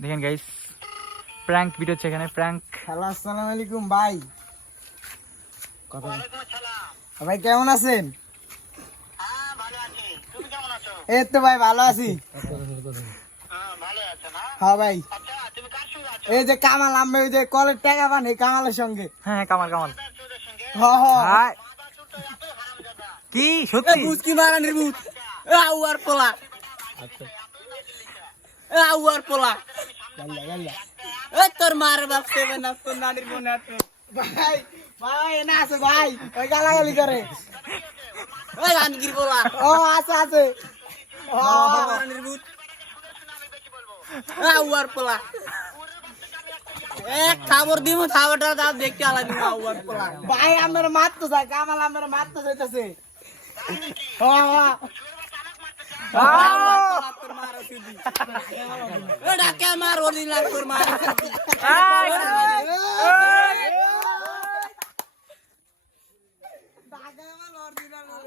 দেখেন guys, prank video হচ্ছে এখানে, প্র্যাঙ্ক। হ্যালো, আসসালামু আলাইকুম ভাই। কথা ভাই কেমন আছেন? এই তো ভাই ভালো আছি। হ্যাঁ ভাই, এই যে কামাল আমি ওই যে কলের টাকা পান এই কামালের সঙ্গে। হ্যাঁ কামাল কামাল। হ্যাঁ কি সত্যি? বুঝকি মারানির বুঝ আউয়ার পোলা, আউয়ার পোলা তোর মার বাপ সেবে না, তোর নানির বোন ভাই। ভাই না আছে ভাই, ওই গালাগালি করে ওই গানগির পোলা। ও আছে আছে আউয়ার পোলা। এক খাবার দিব, খাবারটা দাও দেখতে আলাদা দিব। আউয়ার পোলা ভাই আমার মারতে চাই, কামাল আমার মারতে চাইতেছে। মার অরিজিনাল তোর মার। ঢাকা মাল অরিজিনাল।